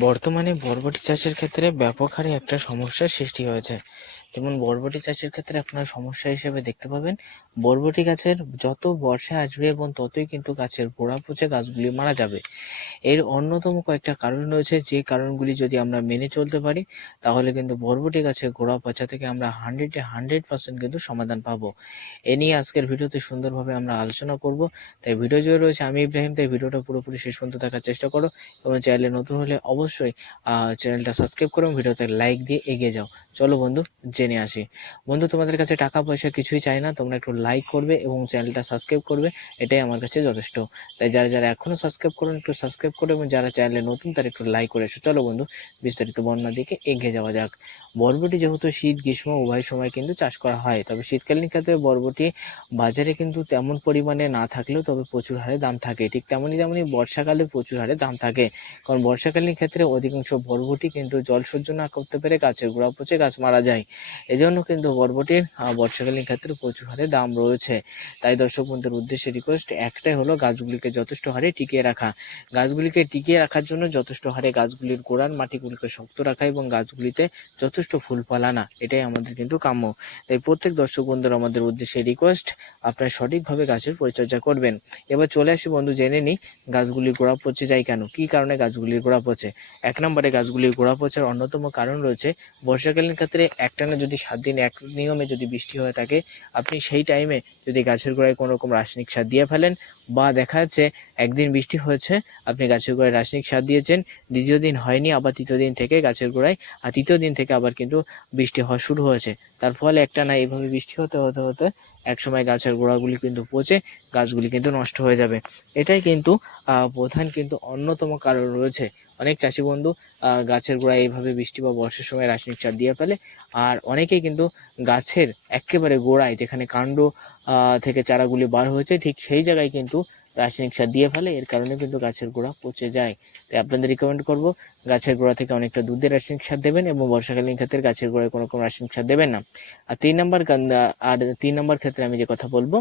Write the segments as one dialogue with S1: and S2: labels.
S1: বর্তমানে বরবটি চাষের ক্ষেত্রে ব্যাপক হারে একটা সমস্যার সৃষ্টি হয়েছে। যেমন বরবটি চাষের ক্ষেত্রে আপনারা সমস্যা হিসেবে দেখতে পাবেন বরবটি গাছের যত বর্ষা আসবে এবং ততই কিন্তু গাছের গোড়া পচে গাছগুলি মারা যাবে। এর অন্যতম কয়েকটা কারণ রয়েছে, যে কারণগুলি যদি আমরা মেনে চলতে পারি, তাহলে কিন্তু বরবটি গাছের গোড়া পচা থেকে আমরা হান্ড্রেডে হান্ড্রেড পার্সেন্ট কিন্তু সমাধান পাবো। এ নিয়ে আজকের ভিডিওতে সুন্দরভাবে আমরা আলোচনা করব। তাই ভিডিও জুড়ে রয়েছে আমি ইব্রাহিম, তাই ভিডিওটা পুরোপুরি শেষ পর্যন্ত দেখার চেষ্টা করো এবং চ্যানেলে নতুন হলে অবশ্যই চ্যানেলটা সাবস্ক্রাইব করো ভিডিওতে লাইক দিয়ে এগিয়ে যাও। চলো বন্ধু, জেনে আসি। বন্ধু, তোমাদের কাছে টাকা পয়সা কিছুই চাই না, তোমরা একটু লাইক করবে এবং চ্যানেলটা সাবস্ক্রাইব করবে, এটাই আমার কাছে যথেষ্ট। তাই যারা যারা এখনও সাবস্ক্রাইব করুন, একটু সাবস্ক্রাইব করো এবং যারা চ্যানেলে নতুন, তারা একটু লাইক করে এসো। চলো বন্ধু, বিস্তারিত বর্ণনা দিকে এগিয়ে যাওয়া যাক। বরবটি যেহেতু শীত, গ্রীষ্ম, উভয় সময় কিন্তু চাষ করা হয়, তবে শীতকালীন ক্ষেত্রে বরবটি বাজারে কিন্তু তেমন পরিমাণে না থাকলেও তবে প্রচুর হারে দাম থাকে। ঠিক তেমনই তেমনই বর্ষাকালে প্রচুর হারে দাম থাকে। কারণ বর্ষাকালীন ক্ষেত্রে অধিকাংশ বরবটি কিন্তু জল সহ্য না করতে পেরে গাছের গোড়া পচে গাছ মারা যায়। এজন্য কিন্তু বরবটির বর্ষাকালীন ক্ষেত্রে প্রচুর হারে দাম রয়েছে। তাই দর্শক বন্ধুদের উদ্দেশ্যে রিকোয়েস্ট একটাই হলো গাছগুলিকে যথেষ্ট হারে টিকিয়ে রাখা। গাছগুলিকে টিকিয়ে রাখার জন্য যথেষ্ট হারে গাছগুলির গোড়ার মাটিগুলিকে শক্ত রাখা এবং গাছগুলিতে যথেষ্ট ফুল ফল আনা এটাই আমাদের কিন্তু কাম্য। তাই প্রত্যেক দর্শক বন্ধুর আমাদের উদ্দেশ্যে রিকোয়েস্ট আপনারা সঠিকভাবে গাছের পরিচর্যা করবেন। এবার চলে আসি বন্ধু, জেনে নিই গাছগুলির গোড়া পচে যায় কেন, কি কারণে গাছগুলির গোড়া পচে? এক নম্বরে গাছগুলির গোড়া পচার অন্যতম কারণ রয়েছে, বর্ষাকালীন ক্ষেত্রে একটানা যদি সাত দিন এক নিয়মে যদি বৃষ্টি হয়ে থাকে, আপনি সেই টাইমে যদি গাছের গোড়ায় কোনো রকম রাসায়নিক সার দিয়ে ফেলেন বা দেখা যাচ্ছে একদিন বৃষ্টি হয়েছে, আপনি গাছের গোড়ায় রাসায়নিক সার দিয়েছেন, দ্বিতীয় দিন হয়নি, আবার তৃতীয় দিন থেকে গাছের গোড়ায়, আর তৃতীয় দিন থেকে আবার কিন্তু বৃষ্টি হওয়া শুরু হয়েছে। তার ফলে একটা না এইভাবে বৃষ্টি হতে হতে হতে একসময় গাছের গোড়াগুলি কিন্তু পচে গাছগুলি কিন্তু নষ্ট হয়ে যাবে। এটাই কিন্তু প্রধান কিন্তু অন্যতম কারণ রয়েছে। অনেক চাষি বন্ধু গাছের গোড়ায় এইভাবে বৃষ্টি বা বর্ষার সময় রাসায়নিক সার দিয়ে ফেলে। আর অনেকেই কিন্তু গাছের একেবারে গোড়ায় যেখানে কাণ্ড থেকে চারাগুলি বার হয়েছে, ঠিক সেই জায়গায় কিন্তু রাসায়নিক সার দিয়ে ফেলে। এর কারণে কিন্তু গাছের গোড়া পচে যায়। তাই আপনাদের রিকমেন্ড করব, গাছের গোড়া থেকে অনেকটা দুধের রাসায়নিক সার দেবেন এবং বর্ষাকালীন ক্ষেত্রে গাছের গোড়ায় কোনো রকম রাসায়নিক সার দেবেন না। আর তিন নম্বর আর তিন নম্বর ক্ষেত্রে আমি যে কথা বলব,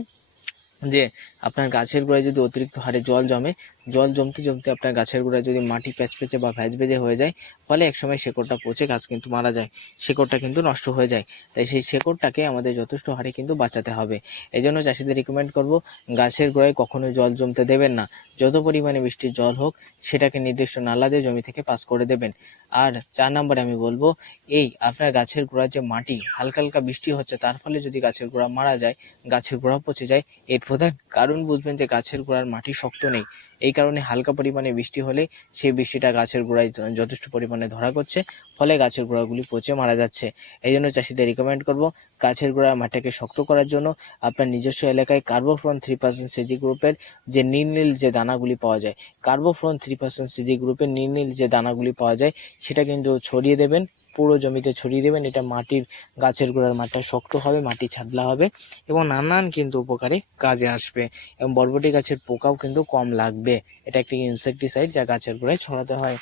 S1: যে আপনার গাছের গোড়ায় যদি অতিরিক্ত হারে জল জমে, জল জমতে জমতে আপনার গাছের গোড়ায় যদি মাটি প্যাচপেচে বা ভ্যাজ ভেজে হয়ে যায় ফলে একসময় শেকড়টা পচে গাছ কিন্তু মারা যায়। শেকড়টা কিন্তু নষ্ট হয়ে যায়। তাই সেই শেকড়টাকে আমাদের যথেষ্ট হারে কিন্তু বাঁচাতে হবে। এই জন্য চাষিদের রিকমেন্ড করব, গাছের গোড়ায় কখনো জল জমতে দেবেন না। যত পরিমাণে বৃষ্টির জল হোক, সেটাকে নির্দিষ্ট নালা দিয়ে জমি থেকে পাস করে দেবেন। আর চার নম্বরে আমি বলব, এই আপনার গাছের গোড়ার যে মাটি, হালকা হালকা বৃষ্টি হচ্ছে, তার ফলে যদি গাছের গোড়া মারা যায়, গাছের গোড়া পচে যায়। এর প্রধান কারণ বুঝবেন যে গাছের গোড়ার মাটি শক্ত নেই। এই কারণে হালকা পরিমাণে বৃষ্টি হলে সেই বৃষ্টিটা গাছের গোড়ায় যথেষ্ট পরিমাণে ধরা করছে ফলে গাছের গোড়াগুলি পচে মারা যাচ্ছে। এই জন্য চাষিদের রিকমেন্ড করব গাছের গোড়ার মাটিকে শক্ত করার জন্য আপনার নিজস্ব এলাকায় কার্বোফ্রন থ্রি পার্সেন্ট সিজি গ্রুপের যে নীল নীল যে দানাগুলি পাওয়া যায় কার্বোফ্রন থ্রি পার্সেন্ট সিজি গ্রুপের নীল নীল যে দানাগুলি পাওয়া যায়, সেটা কিন্তু ছড়িয়ে দেবেন। পুরো জমিতে ছড়িয়ে দেবেন। এটা মাটির, গাছের গোড়ার মাটিটা শক্ত হবে, মাটি ছাদলা হবে এবং নানান কিন্তু উপকারে কাজে আসবে এবং বরবটি গাছের পোকাও কিন্তু কম লাগবে। এটা একটি ইনসেকটিসাইড যা গাছের গোড়ায় ছড়াতে হয়।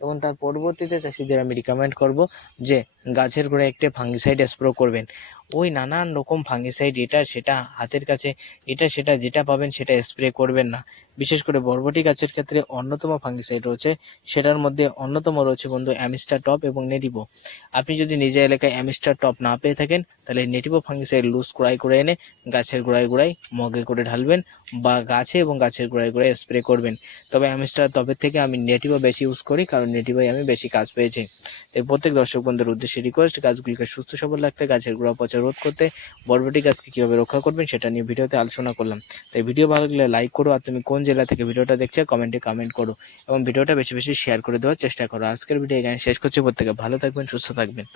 S1: এবং তার পরবর্তীতে চাষিদের আমি রিকমেন্ড করব যে গাছের গোড়ায় একটি ফাঙ্গিসাইড স্প্রে করবেন। ওই নানান রকম ফাঙ্গিসাইড এটা সেটা হাতের কাছে, এটা সেটা যেটা পাবেন সেটা স্প্রে করবেন না। বিশেষ করে বরবটি গাছের ক্ষেত্রে অন্যতম ফাঙ্গিসাইড রয়েছে। সেটার মধ্যে অন্যতম রয়েছে বন্ধু অ্যামিস্টার টপ এবং নেটিভো আপনি যদি নিজের এলাকায় অ্যামিস্টার টপ না পেয়ে থাকেন, তাহলে নেটিভো ফাঙ্গিসাইড লুজ ক্রয় করে এনে গাছের গোড়ায় গোড়ায় মগে করে ঢালবেন বা গাছে এবং গাছের গোড়ায় গোড়ায় স্প্রে করবেন। তবে অ্যামিস্টার টপের থেকে আমি নেটিভো বেশি ইউজ করি, কারণ নেটিভোই আমি বেশি কাজ পেয়েছি। তাই প্রত্যেক দর্শক বন্ধুর উদ্দেশ্যে রিকোয়েস্ট গাছগুলিকে সুস্থ সবল রাখতে, গাছের গোড়া পচা রোধ করতে, বরবটি গাছকে কীভাবে রক্ষা করবেন সেটা নিয়ে ভিডিওতে আলোচনা করলাম। তাই ভিডিও ভালো লাগলে লাইক করো আর তুমি কোন জেলা থেকে ভিডিওটা দেখছ কমেন্টে কমেন্ট করো এবং ভিডিওটা বেশি বেশি শেয়ার করে দেওয়ার চেষ্টা করো। আজকের ভিডিও এখানে শেষ করছি। প্রত্যেকে ভালো থাকবেন, সুস্থ থাকবেন।